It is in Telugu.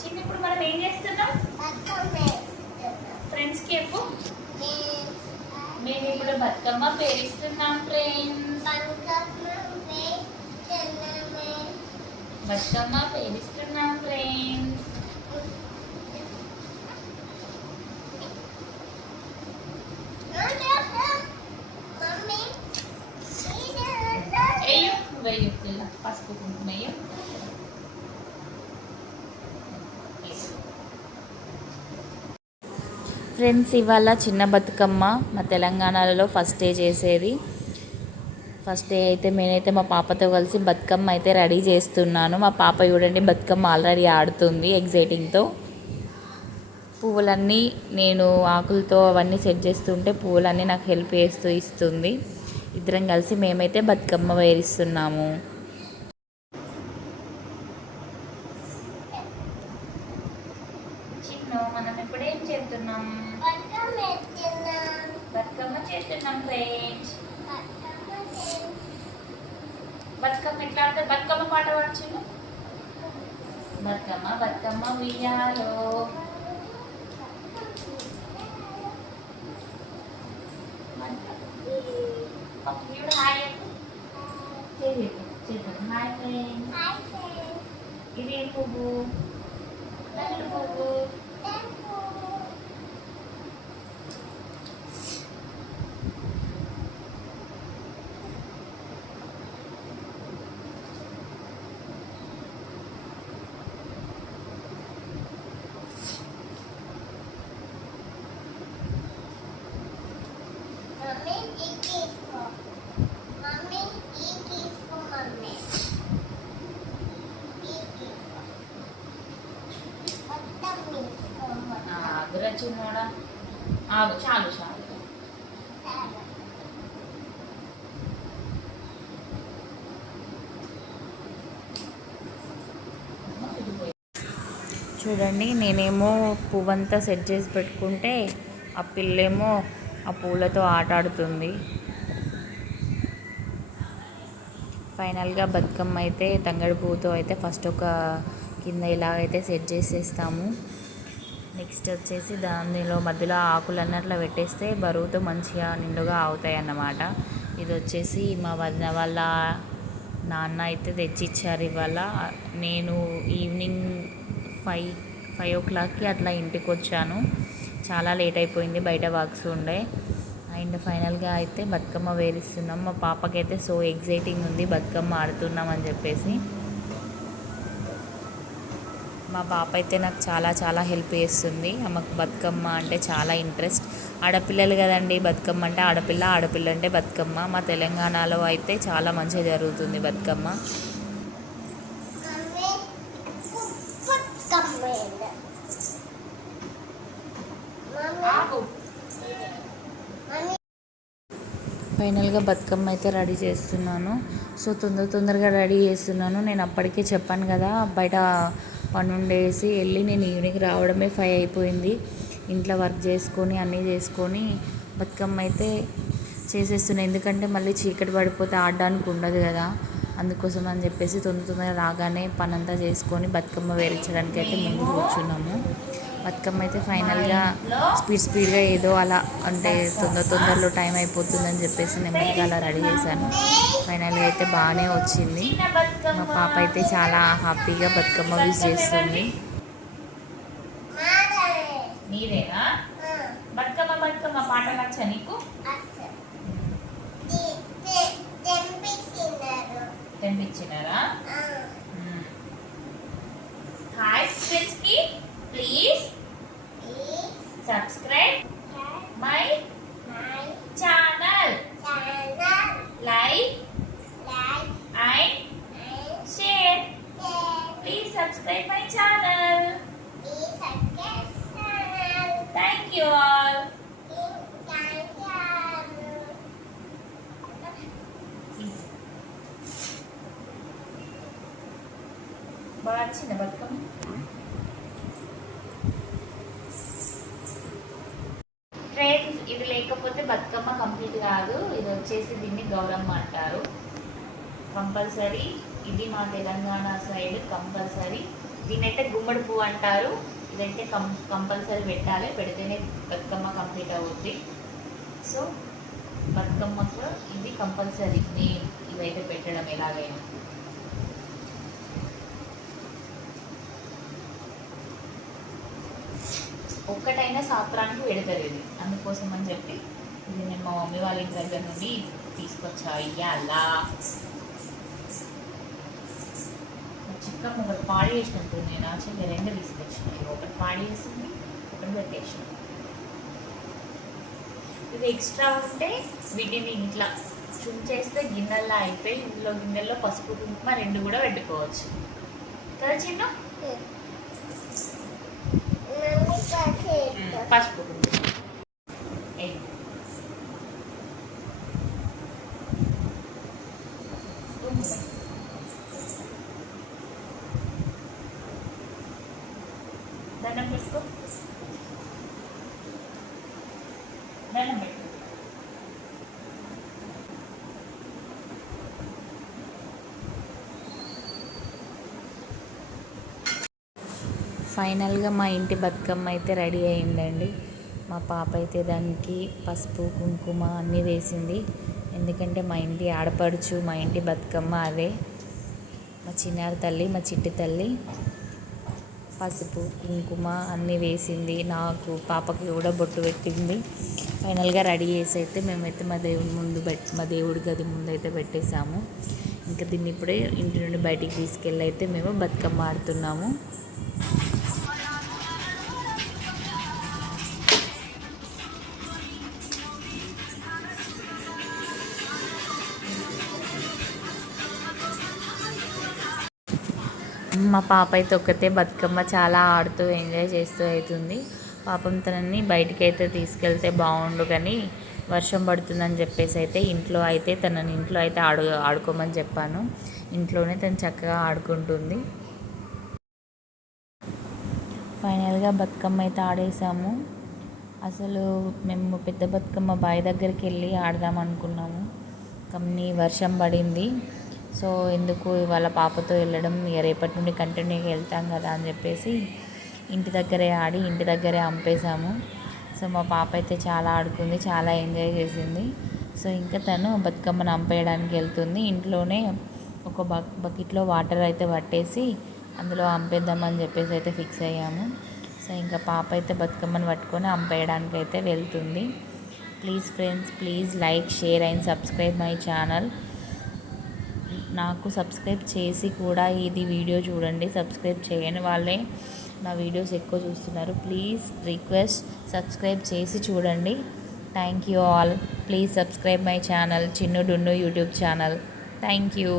చిన్న ఇప్పుడు మనం ఏం చేస్తున్నాం? ఫ్రెండ్స్కి చెప్పు. మేము ఇప్పుడు బతుకమ్మ పేరిస్తున్నాం ఫ్రెండ్స్. బతుకమ్మ పేరిస్తున్నాం ఫ్రెండ్స్. వెయ్యి పసుపు కుంకుమయ్య. ఫ్రెండ్స్, ఇవాళ చిన్న బతుకమ్మ మా తెలంగాణలో ఫస్ట్ డే చేసేది. ఫస్ట్ డే అయితే నేనైతే మా పాపతో కలిసి బతుకమ్మ అయితే రెడీ చేస్తున్నాను. మా పాప చూడండి బతుకమ్మ ఆల్రెడీ ఆడుతుంది ఎగ్జైటింగ్తో. పువ్వులన్నీ నేను ఆకులతో అవన్నీ సెట్ చేస్తుంటే పువ్వులన్నీ నాకు హెల్ప్ చేస్తూ ఇస్తుంది. ఇద్దరం కలిసి మేమైతే బతుకమ్మ వేరిస్తున్నాము. మనం ఇప్పుడు ఏం చేస్తున్నాం? బతుకమ్మ చేస్తున్నాం ఫ్రెండ్స్. బతుకమ్మ ఎట్లా ఆడతారు? బతుకమ్మ పాట పాడచ్చు. బతుకమ్మ బతుకమ్మ ఉయ్యాలో, హాయ్ ఫ్రెండ్స్. ఇది పువ్వు, తండ్రి పువ్వు. చిన్నోడా ఆగు, చాలు చాలు. చూడండి, నేనేమో పువ్వంతా సెట్ చేసి పెట్టుకుంటే ఆ పిల్లేమో ఆ పూలతో ఆట ఆడుతుంది. ఫైనల్గా బతుకమ్మ అయితే తంగడి పువ్వుతో అయితే ఫస్ట్ ఒక కింద ఇలాగైతే సెట్ చేసేస్తాము. నెక్స్ట్ వచ్చేసి దానిలో మధ్యలో ఆకులన్నీ అట్లా పెట్టేస్తే బరువుతో మంచిగా నిండుగా అవుతాయి అన్నమాట. ఇది వచ్చేసి మా వదిన వాళ్ళ నాన్న అయితే తెచ్చిచ్చారు ఇవాళ. నేను ఈవినింగ్ 5 o'clockకి అట్లా ఇంటికి వచ్చాను. చాలా లేట్ అయిపోయింది, బయట వర్క్స్ ఉండే. అండ్ ఫైనల్గా అయితే బతుకమ్మ వేరిస్తున్నాం. మా పాపకైతే సో ఎగ్జైటింగ్ ఉంది బతుకమ్మ ఆడుతున్నామని చెప్పేసి. మా పాప అయితే నాకు చాలా చాలా హెల్ప్ చేస్తుంది. ఆమెకు బతుకమ్మ అంటే చాలా ఇంట్రెస్ట్. ఆడపిల్లలు కదండి, బతుకమ్మ అంటే ఆడపిల్ల, ఆడపిల్ల అంటే బతుకమ్మ. మా తెలంగాణలో అయితే చాలా మంచిగా జరుగుతుంది బతుకమ్మ. ఫైనల్గా బతుకమ్మ అయితే రెడీ చేస్తున్నాను. సో తొందరగా రెడీ చేస్తున్నాను. నేను అప్పటికే చెప్పాను కదా, బయట పని ఉండేసి వెళ్ళి నేను ఈవినింగ్ రావడమే 5 అయిపోయింది. ఇంట్లో వర్క్ చేసుకొని అన్నీ చేసుకొని బతుకమ్మ అయితే చేసేస్తున్నాను. ఎందుకంటే మళ్ళీ చీకటి పడిపోతే ఆడడానికి ఉండదు కదా, అందుకోసం అని చెప్పేసి తొందరగా రాగానే పని అంతా చేసుకొని బతుకమ్మ వేరించడానికి అయితే ముందు కూర్చున్నాము. బతుకమ్మ అయితే ఫైనల్గా స్పీడ్గా ఏదో అలా అంటే తొందరలో టైం అయిపోతుందని చెప్పేసి నెమ్మదిగా అలా రెడీ చేశాను. ఫైనల్గా అయితే బాగానే వచ్చింది. మా పాప అయితే చాలా హ్యాపీగా బతుకమ్మ విష్ చేస్తుంది. నీదేనా బతుకమ్మ? బతుకమ్మ పాట నచ్చా నీకు? తెంపించినారా? హాయ్ ఫ్రెండ్స్కి, please subscribe my channel, like and share. Please subscribe my channel. Thank you all. బాగా వచ్చిందా బతుకమ్మ? ఫ్రెండ్స్, ఇది లేకపోతే బతుకమ్మ కంప్లీట్ కాదు. ఇది వచ్చేసి దీన్ని గౌరమ్మ అంటారు. కంపల్సరీ ఇది మా తెలంగాణ సైడ్ కంపల్సరీ. దీనైతే గుమ్మడి పువ్వు అంటారు. ఇదైతే కంపల్సరీ పెట్టాలి, పెడితేనే బతుకమ్మ కంప్లీట్ అవుద్ది. సో బతుకమ్మకు ఇది కంపల్సరీ మెయిన్, ఇవైతే పెట్టడం ఎలాగైనా. ఒక్కటైనా సాత్రానికి పెడతారు ఇది, అందుకోసం అని చెప్పి ఇది నేను మా మమ్మీ వాళ్ళ ఇంటి దగ్గర నుండి తీసుకొచ్చా. ఇయ్యాలా చిక్కమ్మ ఒకటి పాడి చేసినప్పుడు నేను యాక్చువల్గా రెండు తీసుకొచ్చిన, ఒకటి పాడి చేసింది, ఒకటి పెట్టేసిన. ఇది ఎక్స్ట్రా ఉంటే వీటిని ఇట్లా చుంచేస్తే గిన్నెల్లో అయిపోయి ఇందులో గిన్నెల్లో పసుపు కుంకుమ రెండు కూడా పెట్టుకోవచ్చు కదా చిన్న. పసుపు కుంకుమ దండం పెట్టుకో, దండం పెట్టు. ఫైనల్గా మా ఇంటి బతుకమ్మ అయితే రెడీ అయిందండి. మా పాప అయితే దానికి పసుపు కుంకుమ అన్నీ వేసింది. ఎందుకంటే మా ఇంటి ఆడపడుచు, మా ఇంటి బతుకమ్మ అదే. మా చిన్నారి తల్లి, మా చిట్టి తల్లి పసుపు కుంకుమ అన్నీ వేసింది. నాకు పాపకి కూడా బొట్టు పెట్టింది. ఫైనల్గా రెడీ చేసి అయితే మేమైతే మా దేవుడి ముందు మా దేవుడి గది ముందు అయితే పెట్టేశాము. ఇంకా దీన్ని ఇప్పుడే ఇంటి నుండి బయటికి తీసుకెళ్ళి అయితే మేము బతుకమ్మ ఆడుతున్నాము. మా పాప అయితే ఒక్కతే బతుకమ్మ చాలా ఆడుతూ ఎంజాయ్ చేస్తూ అవుతుంది. పాపం తనని బయటికి అయితే తీసుకెళ్తే బాగుండు, కానీ వర్షం పడుతుందని చెప్పేసి అయితే తనని ఇంట్లో అయితే ఆడుకోమని చెప్పాను. ఇంట్లోనే తను చక్కగా ఆడుకుంటుంది. ఫైనల్గా బతుకమ్మ అయితే ఆడేసాము. అసలు మేము పెద్ద బతుకమ్మ బావి దగ్గరికి వెళ్ళి ఆడదాం అనుకున్నాము, కానీ వర్షం పడింది. సో ఎందుకు ఇవాళ పాపతో వెళ్ళడం, రేపటి నుండి కంటిన్యూగా వెళ్తాం కదా అని చెప్పేసి ఇంటి దగ్గరే ఆడి ఇంటి దగ్గరే అంపేసాము. సో మా పాప అయితే చాలా ఆడుకుంది, చాలా ఎంజాయ్ చేసింది. సో ఇంకా తను బతుకమ్మను అంపేయడానికి వెళ్తుంది. ఇంట్లోనే ఒక బకెట్లో వాటర్ అయితే పట్టేసి అందులో అంపేద్దామని చెప్పేసి అయితే ఫిక్స్ అయ్యాము. సో ఇంకా పాప అయితే బతుకమ్మను పట్టుకొని అంపేయడానికి అయితే వెళ్తుంది. Please friends, please like, share and subscribe my channel. నాకు సబ్స్క్రైబ్ చేసి కూడా ఇది వీడియో చూడండి. సబ్స్క్రైబ్ చేయని వాళ్ళే నా వీడియోస్ ఎక్కువ చూస్తున్నారు. ప్లీజ్ రిక్వెస్ట్, సబ్స్క్రైబ్ చేసి చూడండి. Thank you all. Please subscribe my channel, Chinnu Dunnu YouTube channel. Thank you.